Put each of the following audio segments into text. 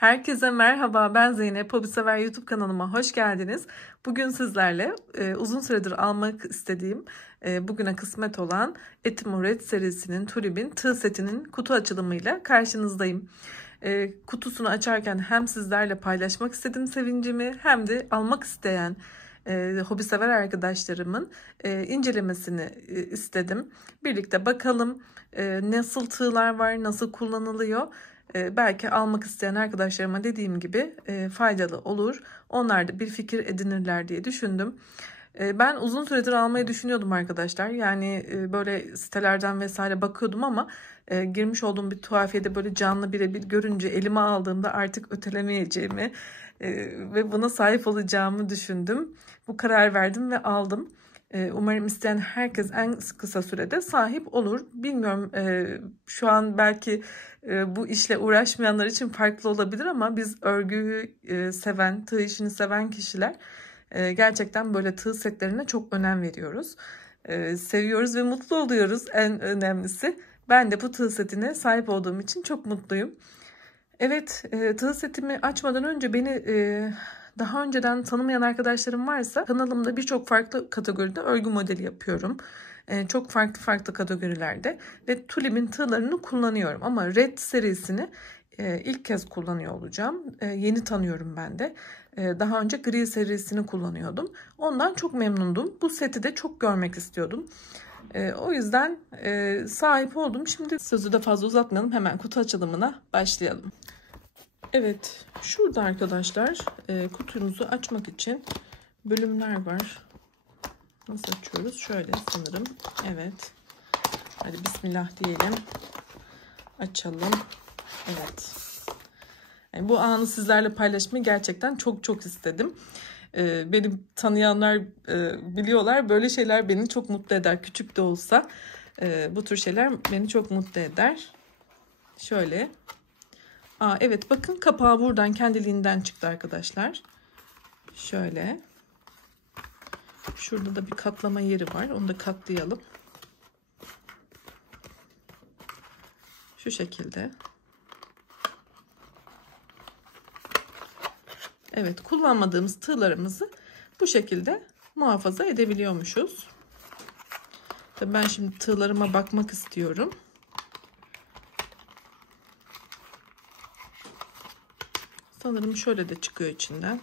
Herkese merhaba, ben Zeynep. Hobi Sever YouTube kanalıma hoş geldiniz. Bugün sizlerle uzun süredir almak istediğim, bugüne kısmet olan Etimored serisinin Tulib'in tığ setinin kutu açılımıyla karşınızdayım. Kutusunu açarken hem sizlerle paylaşmak istedim sevincimi hem de almak isteyen hobi sever arkadaşlarımın incelemesini istedim. Birlikte bakalım nasıl tığlar var, nasıl kullanılıyor. Belki almak isteyen arkadaşlarıma dediğim gibi faydalı olur. Onlar da bir fikir edinirler diye düşündüm. Ben uzun süredir almayı düşünüyordum arkadaşlar. Yani böyle sitelerden vesaire bakıyordum ama girmiş olduğum bir tuhafiyede böyle canlı birebir görünce elime aldığımda artık ötelemeyeceğimi ve buna sahip olacağımı düşündüm. Bu karar verdim ve aldım. Umarım isteyen herkes en kısa sürede sahip olur. Bilmiyorum, şu an belki bu işle uğraşmayanlar için farklı olabilir ama biz örgüyü seven, tığ işini seven kişiler gerçekten böyle tığ setlerine çok önem veriyoruz. Seviyoruz ve mutlu oluyoruz, en önemlisi. Ben de bu tığ setine sahip olduğum için çok mutluyum. Evet, tığ setimi açmadan önce beni daha önceden tanımayan arkadaşlarım varsa kanalımda birçok farklı kategoride örgü modeli yapıyorum. Çok farklı kategorilerde ve Tulib'in tığlarını kullanıyorum ama Red serisini ilk kez kullanıyor olacağım. Yeni tanıyorum ben de. Daha önce Gri serisini kullanıyordum. Ondan çok memnundum. Bu seti de çok görmek istiyordum. O yüzden sahip oldum. Şimdi sözü de fazla uzatmayalım. Hemen kutu açılımına başlayalım. Evet, şurada arkadaşlar kutumuzu açmak için bölümler var. Nasıl açıyoruz? Şöyle sanırım. Evet. Hadi bismillah diyelim. Açalım. Evet. Yani bu anı sizlerle paylaşmayı gerçekten çok istedim. Beni tanıyanlar biliyorlar. Böyle şeyler beni çok mutlu eder. Küçük de olsa bu tür şeyler beni çok mutlu eder. Şöyle. Evet, bakın kapağı buradan kendiliğinden çıktı arkadaşlar. Şöyle. Şurada da bir katlama yeri var. Onu da katlayalım. Şu şekilde. Evet, kullanmadığımız tığlarımızı bu şekilde muhafaza edebiliyormuşuz. Tabii ben şimdi tığlarıma bakmak istiyorum. Sanırım şöyle de çıkıyor içinden.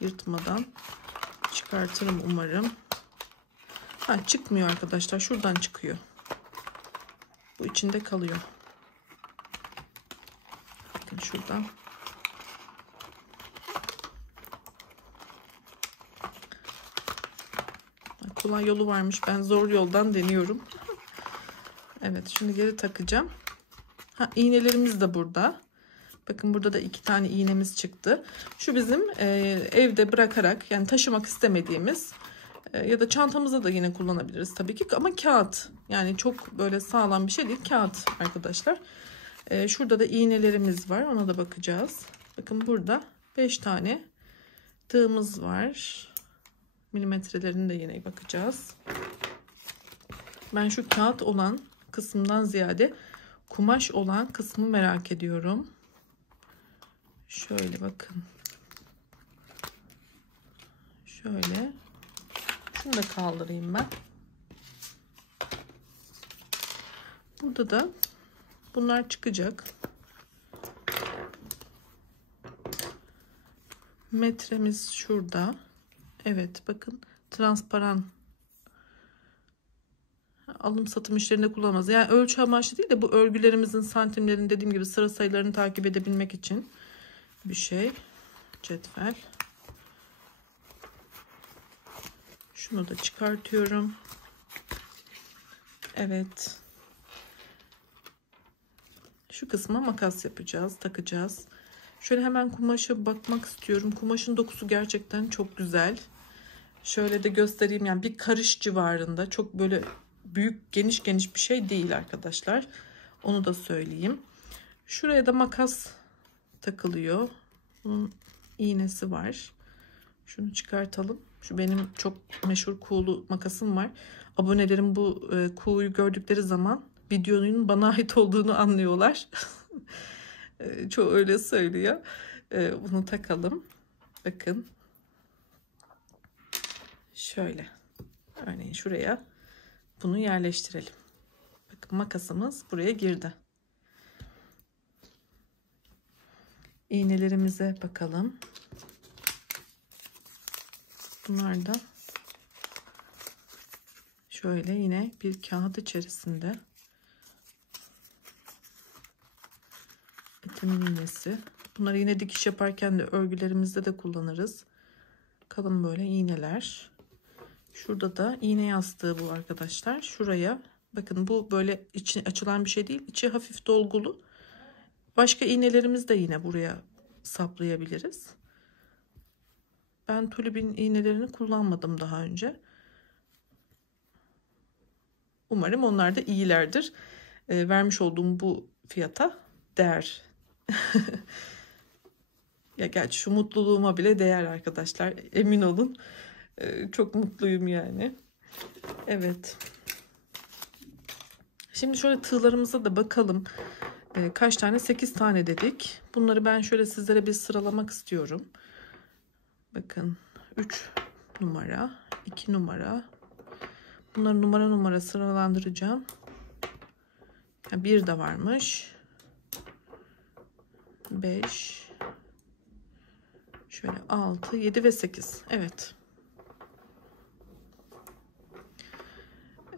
Yırtmadan çıkartırım umarım. Çıkmıyor arkadaşlar. Şuradan çıkıyor. Bu içinde kalıyor. Bakın şuradan. Kolay yolu varmış. Ben zor yoldan deniyorum. Evet, şimdi geri takacağım. İğnelerimiz de burada. Bakın burada da 2 tane iğnemiz çıktı. Şu bizim evde bırakarak, yani taşımak istemediğimiz ya da çantamıza da yine kullanabiliriz tabii ki, ama kağıt, yani çok böyle sağlam bir şey değil, kağıt arkadaşlar. Şurada da iğnelerimiz var, ona da bakacağız. Bakın burada 5 tane tığımız var. Milimetrelerini de yine bakacağız. Ben şu kağıt olan kısımdan ziyade kumaş olan kısmı merak ediyorum. Şöyle bakın. Şöyle. Şunu da kaldırayım ben. Burada da bunlar çıkacak. Metremiz şurada. Evet, bakın transparan. Alım satım işlerinde kullanmaz. Yani ölçü amaçlı değil de bu örgülerimizin santimlerini, dediğim gibi sıra sayılarını takip edebilmek için bir şey. Cetvel. Şunu da çıkartıyorum. Evet. Şu kısma makas yapacağız, takacağız. Şöyle hemen kumaşa bakmak istiyorum. Kumaşın dokusu gerçekten çok güzel. Şöyle de göstereyim, yani bir karış civarında, çok böyle büyük geniş bir şey değil arkadaşlar. Onu da söyleyeyim. Şuraya da makas takılıyor. Bunun iğnesi var. Şunu çıkartalım. Şu benim çok meşhur kuğulu makasım var. Abonelerim bu kuğuyu gördükleri zaman videonun bana ait olduğunu anlıyorlar. Çoğu öyle söylüyor. Bunu takalım. Bakın. Şöyle. Örneğin şuraya bunu yerleştirelim. Bakın makasımız buraya girdi. İğnelerimize bakalım. Bunlar da şöyle yine bir kağıt içerisinde. Etimin iğnesi. Bunları yine dikiş yaparken de örgülerimizde de kullanırız. Kalın böyle iğneler. Şurada da iğne yastığı bu arkadaşlar. Şuraya bakın, bu böyle içi açılan bir şey değil. İçi hafif dolgulu. Başka iğnelerimiz de yine buraya saplayabiliriz. Ben tulibin iğnelerini kullanmadım daha önce. Umarım onlar da iyilerdir. Vermiş olduğum bu fiyata değer. Ya gerçi şu mutluluğuma bile değer arkadaşlar. Emin olun. Çok mutluyum yani. Evet. Şimdi şöyle tığlarımıza da bakalım. Kaç tane? 8 tane dedik. Bunları ben şöyle sizlere bir sıralamak istiyorum. Bakın 3 numara, 2 numara. Bunları numara numara sıralandıracağım. Bir de varmış. 5, şöyle 6, 7 ve 8. Evet.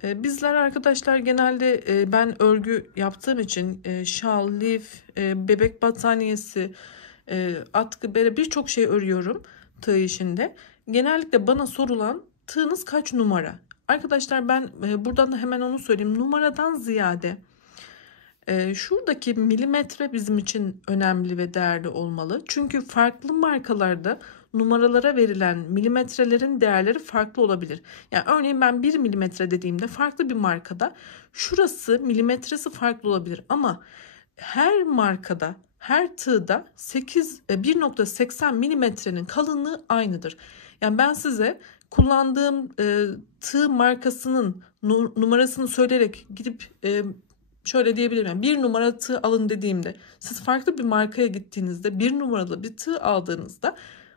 Bizler arkadaşlar genelde ben örgü yaptığım için şal, lif, bebek battaniyesi, atkı, bere birçok şey örüyorum tığ işinde. Genellikle bana sorulan tığınız kaç numara? Arkadaşlar ben buradan da hemen onu söyleyeyim. Numaradan ziyade şuradaki milimetre bizim için önemli ve değerli olmalı. Çünkü farklı markalarda numaralara verilen milimetrelerin değerleri farklı olabilir. Yani örneğin ben 1 milimetre dediğimde farklı bir markada şurası milimetresi farklı olabilir. Ama her markada, her tığda 1.80 milimetrenin kalınlığı aynıdır. Yani ben size kullandığım tığ markasının numarasını söyleyerek gidip şöyle diyebilirim. Yani 1 numara tığ alın dediğimde, siz farklı bir markaya gittiğinizde 1 numaralı bir tığ aldığınızda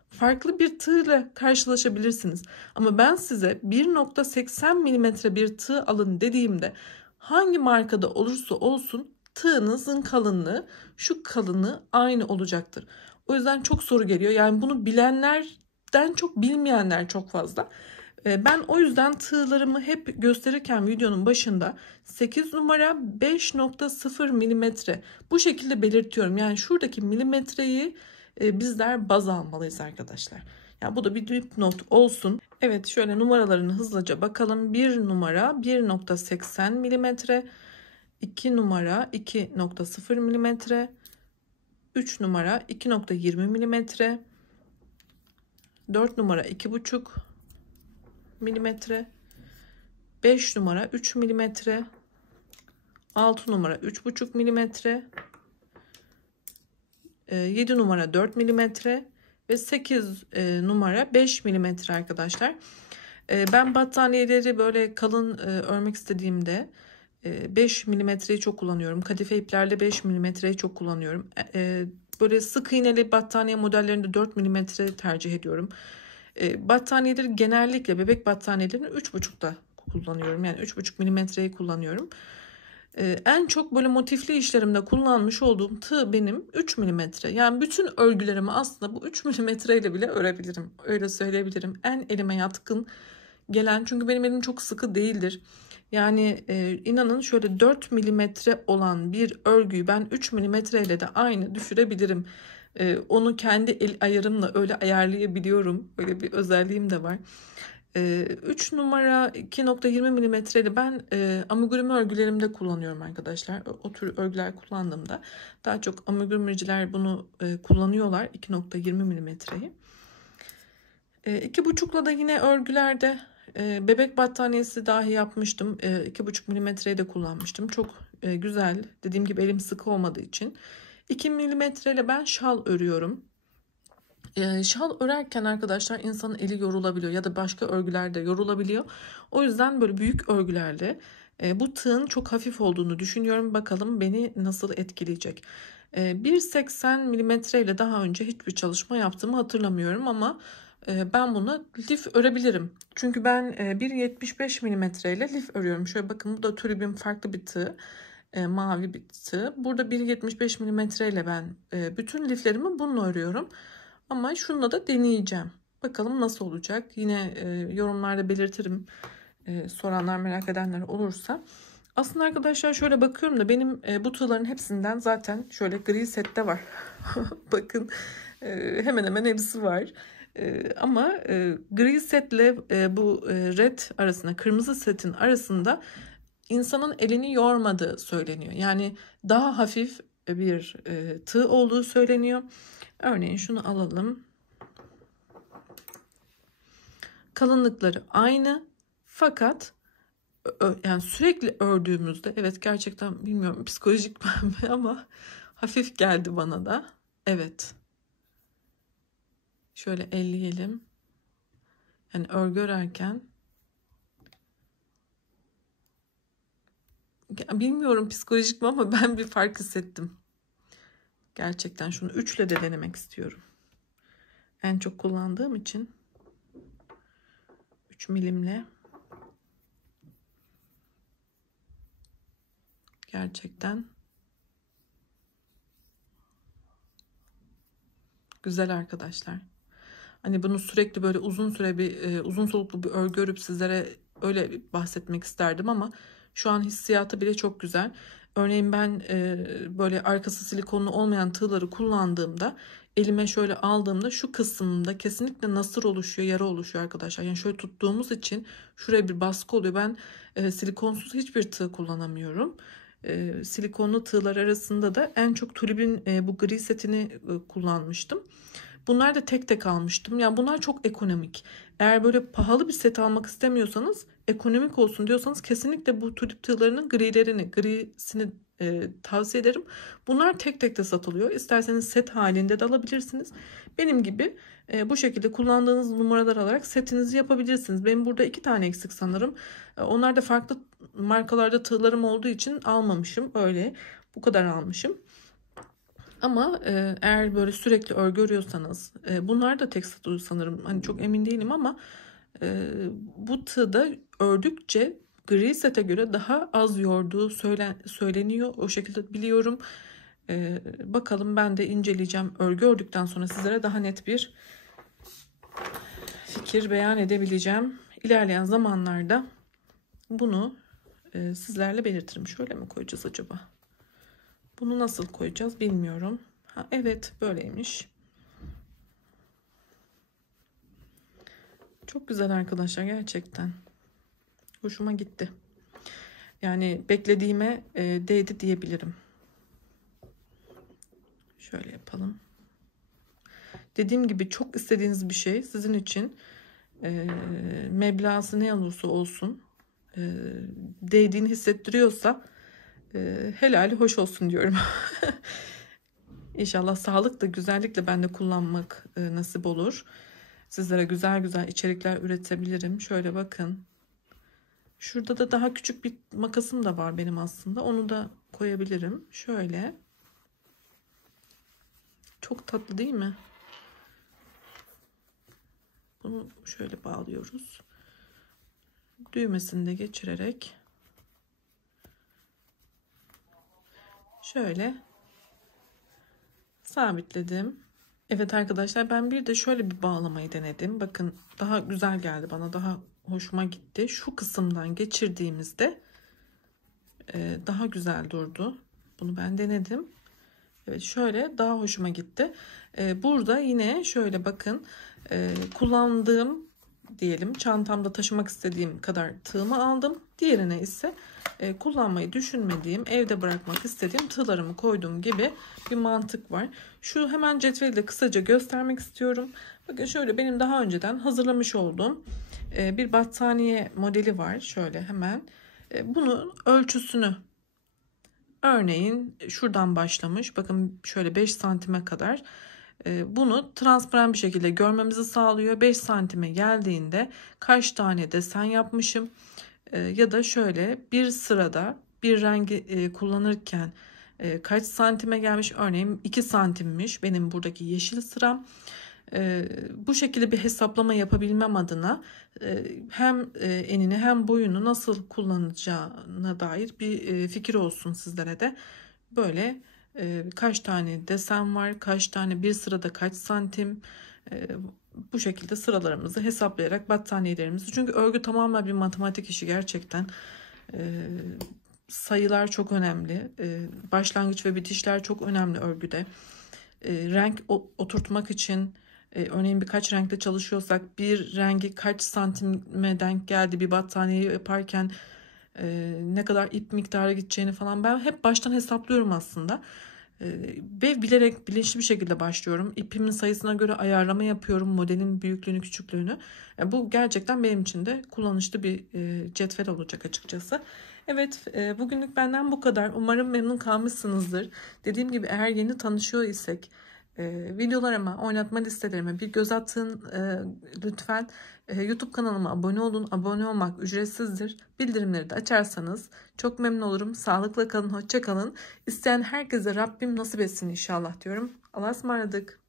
farklı bir tığ ile karşılaşabilirsiniz. Ama ben size 1.80 milimetre bir tığ alın dediğimde hangi markada olursa olsun tığınızın kalınlığı, şu kalınlığı aynı olacaktır. O yüzden çok soru geliyor. Yani bunu bilenlerden çok bilmeyenler çok fazla. Ben o yüzden tığlarımı hep gösterirken videonun başında 8 numara 5.0 milimetre bu şekilde belirtiyorum. Yani şuradaki milimetreyi bizler baz almalıyız arkadaşlar. Yani bu da bir dipnot olsun. Evet, şöyle numaralarını hızlıca bakalım. 1 numara 1.80 milimetre, 2 numara 2.0 milimetre, 3 numara 2.20 milimetre, 4 numara 2.5 milimetre, 5 numara 3 milimetre, 6 numara 3,5 milimetre, 7 numara 4 milimetre ve 8 numara 5 milimetre arkadaşlar. Ben battaniyeleri böyle kalın örmek istediğimde 5 milimetreyi çok kullanıyorum. Kadife iplerle 5 milimetreyi çok kullanıyorum. Böyle sık iğneli battaniye modellerinde 4 milimetre tercih ediyorum. Battaniyeleri genellikle bebek battaniyelerini 3,5'da kullanıyorum. Yani 3,5 milimetreyi kullanıyorum. En çok böyle motifli işlerimde kullanmış olduğum tığ benim 3 milimetre. Yani bütün örgülerimi aslında bu 3 milimetre ile bile örebilirim. Öyle söyleyebilirim. En elime yatkın gelen, çünkü benim elim çok sıkı değildir. Yani inanın şöyle 4 milimetre olan bir örgüyü ben 3 milimetre ile de aynı düşürebilirim. Onu kendi el ayarımla öyle ayarlayabiliyorum. Öyle bir özelliğim de var. 3 numara 2.20 milimetreyle ben amigurumi örgülerimde kullanıyorum arkadaşlar. O tür örgüler kullandığımda daha çok amigurumiciler bunu kullanıyorlar, 2.20 milimetreyi. 2.5'la da yine örgülerde bebek battaniyesi dahi yapmıştım. 2.5 milimetreyi de kullanmıştım. Çok güzel. Dediğim gibi elim sıkı olmadığı için. 2 milimetreyle ben şal örüyorum. Şal örerken arkadaşlar insanın eli yorulabiliyor ya da başka örgülerde yorulabiliyor. O yüzden böyle büyük örgülerde bu tığın çok hafif olduğunu düşünüyorum. Bakalım beni nasıl etkileyecek. 1,80 milimetre ile daha önce hiçbir çalışma yaptığımı hatırlamıyorum ama ben buna lif örebilirim. Çünkü ben 1,75 milimetre ile lif örüyorum. Şöyle bakın, bu da tribün farklı bir tığ. Mavi bir tığ. Burada 1,75 milimetre ile ben bütün liflerimi bununla örüyorum. Ama şununla da deneyeceğim. Bakalım nasıl olacak. Yine yorumlarda belirtirim. Soranlar, merak edenler olursa. Aslında arkadaşlar şöyle bakıyorum da benim bu tığların hepsinden zaten şöyle gri sette var. Bakın hemen hemen hepsi var. Ama gri setle bu red arasında, kırmızı setin arasında insanın elini yormadığı söyleniyor. Yani daha hafif bir tığ olduğu söyleniyor. Örneğin şunu alalım. Kalınlıkları aynı fakat yani sürekli ördüğümüzde, evet gerçekten bilmiyorum psikolojik mi ama hafif geldi bana da. Evet. Şöyle elleyelim. Yani örgü örerken bilmiyorum psikolojik mi ama ben bir fark hissettim. Gerçekten şunu 3 ile de denemek istiyorum. En çok kullandığım için 3 milimle gerçekten güzel arkadaşlar. Hani bunu sürekli böyle uzun süre uzun soluklu bir örgü örüp sizlere öyle bahsetmek isterdim ama şu an hissiyatı bile çok güzel. Örneğin ben böyle arkası silikonlu olmayan tığları kullandığımda, elime şöyle aldığımda şu kısmında kesinlikle nasır oluşuyor, yara oluşuyor arkadaşlar. Yani şöyle tuttuğumuz için şuraya bir baskı oluyor. Ben silikonsuz hiçbir tığ kullanamıyorum. Silikonlu tığlar arasında da en çok Tulip'in bu gri setini kullanmıştım. Bunlar da tek tek almıştım. Yani bunlar çok ekonomik. Eğer böyle pahalı bir set almak istemiyorsanız, ekonomik olsun diyorsanız kesinlikle bu tulip tığlarının grisini tavsiye ederim. Bunlar tek tek de satılıyor. İsterseniz set halinde de alabilirsiniz. Benim gibi bu şekilde kullandığınız numaralar alarak setinizi yapabilirsiniz. Benim burada 2 tane eksik sanırım. Onlar da farklı markalarda tığlarım olduğu için almamışım. Öyle bu kadar almışım. Ama eğer böyle sürekli örgü örüyorsanız, bunlar da tek satılıyor sanırım. Hani çok emin değilim ama bu tığda ördükçe gri sete göre daha az yorduğu söyleniyor. O şekilde biliyorum. Bakalım, ben de inceleyeceğim. Örgü ördükten sonra sizlere daha net bir fikir beyan edebileceğim. İlerleyen zamanlarda bunu sizlerle belirtirim. Şöyle mi koyacağız acaba? Bunu nasıl koyacağız bilmiyorum. Ha, evet böyleymiş. Çok güzel arkadaşlar, gerçekten. Hoşuma gitti. Yani beklediğime değdi diyebilirim. Şöyle yapalım. Dediğim gibi çok istediğiniz bir şey sizin için meblağısı ne olursa olsun değdiğini hissettiriyorsa helali hoş olsun diyorum. İnşallah sağlıkla, güzellikle ben de kullanmak nasip olur. Sizlere güzel güzel içerikler üretebilirim. Şöyle bakın. Şurada da daha küçük bir makasım da var benim aslında. Onu da koyabilirim. Şöyle. Çok tatlı değil mi? Bunu şöyle bağlıyoruz. Düğmesini de geçirerek şöyle sabitledim. Evet arkadaşlar, ben bir de şöyle bir bağlamayı denedim. Bakın daha güzel geldi bana. Daha hoşuma gitti. Şu kısımdan geçirdiğimizde daha güzel durdu. Bunu ben denedim. Evet, şöyle daha hoşuma gitti. Burada yine şöyle bakın, kullandığım, diyelim çantamda taşımak istediğim kadar tığımı aldım. Diğerine ise kullanmayı düşünmediğim, evde bırakmak istediğim tığlarımı koyduğum gibi bir mantık var. Şu hemen cetvelle kısaca göstermek istiyorum. Bakın şöyle benim daha önceden hazırlamış olduğum bir battaniye modeli var. Şöyle hemen bunun ölçüsünü, örneğin şuradan başlamış. Bakın şöyle 5 santime kadar Bunu transparan bir şekilde görmemizi sağlıyor. 5 santime geldiğinde kaç tane desen yapmışım ya da şöyle bir sırada bir rengi kullanırken kaç santime gelmiş, örneğin 2 santimmiş benim buradaki yeşil sıram. Bu şekilde bir hesaplama yapabilmem adına hem enini hem boyunu nasıl kullanacağına dair bir fikir olsun sizlere de. Böyle kaç tane desen var, kaç tane bir sırada kaç santim, bu şekilde sıralarımızı hesaplayarak battaniyelerimizi, çünkü örgü tamamen bir matematik işi gerçekten. Sayılar çok önemli, başlangıç ve bitişler çok önemli örgüde. Renk oturtmak için örneğin birkaç renkte çalışıyorsak bir rengi kaç santime denk geldi bir battaniye yaparken ne kadar ip miktarı gideceğini falan ben hep baştan hesaplıyorum aslında. Ve bilerek bilinçli bir şekilde başlıyorum. İpimin sayısına göre ayarlama yapıyorum, modelin büyüklüğünü küçüklüğünü. Bu gerçekten benim için de kullanışlı bir cetvel olacak açıkçası. Evet, bugünlük benden bu kadar. Umarım memnun kalmışsınızdır. Dediğim gibi eğer yeni tanışıyor isek videolarıma, oynatma listelerime bir göz atın lütfen. YouTube kanalıma abone olun. Abone olmak ücretsizdir. Bildirimleri de açarsanız çok memnun olurum. Sağlıkla kalın, hoşça kalın. İsteyen herkese Rabbim nasip etsin inşallah diyorum. Allah'a ısmarladık.